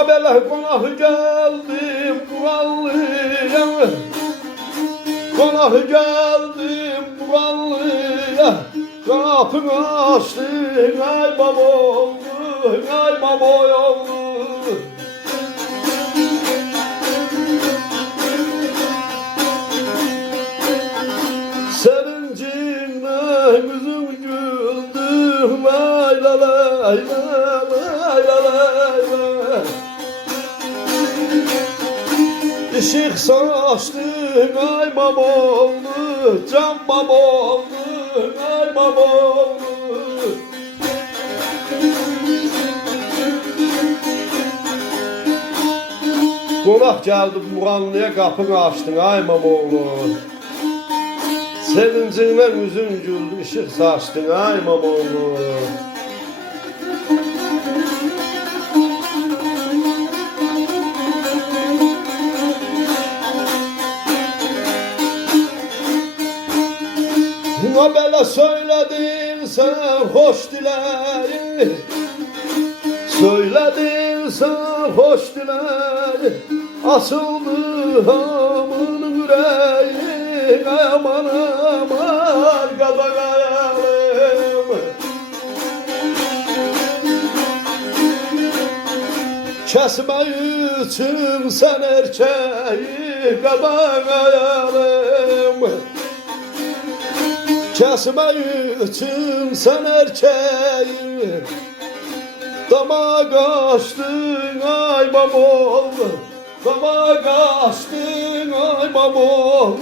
Habele konağı geldim Buranlı'ya, konağı geldim Buranlı'ya. Kapını açtın ay baboğlu, ay baboğlu. Sevincinden yüzüm güldü, lay la lay la lay la lay la. Işık saçtın ay baboğlu, can baboğlu, ay baboğlu. Konak geldi Buranlı'ya, kapını açtın ay baboğlu. Sevincinden yüzün güldü, ışık saçtın ay baboğlu. Ne böyle söyledin sen hoş dilerim, söyledin sen hoş dilerim. Asıldı hamının yüreği, aman aman kadayalım. Kesme için sen erkeği kadayalım. Kesme için sen erkeği, dama kaçtın ay baboğlu, dama kaçtın ay baboğlu,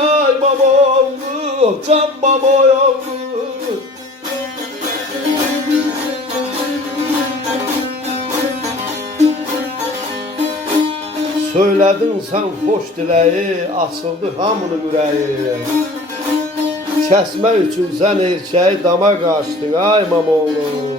ay baboğlu, can baboğlu. Söyledin sen hoş dileği, asıldı hamının yüreği. Kesme üçün sen erkeği, dama kaçtın ay mamoğlu.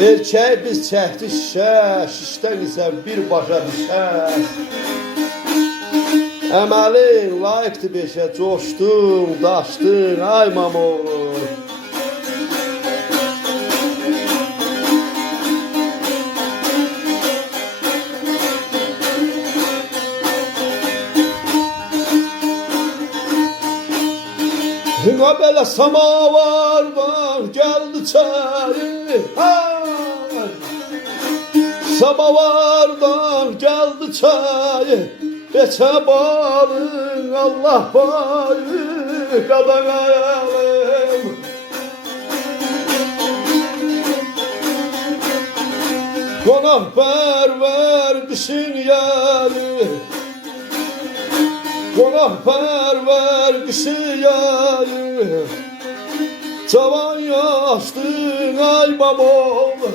Erkeği biz çəkdik şişə, şişdən isə birbaşa düşər. Əməlin layiqdir beşə, coşdun, daşdın ay mamoğlu. Ne böyle samavardan geldi çayı, samavardan geldi çayı. Beçe balın Allah payı, kadayalım. Konak perver dişin yeri, konak perver dişin yeri. Cavan yaştın ay baboğlu,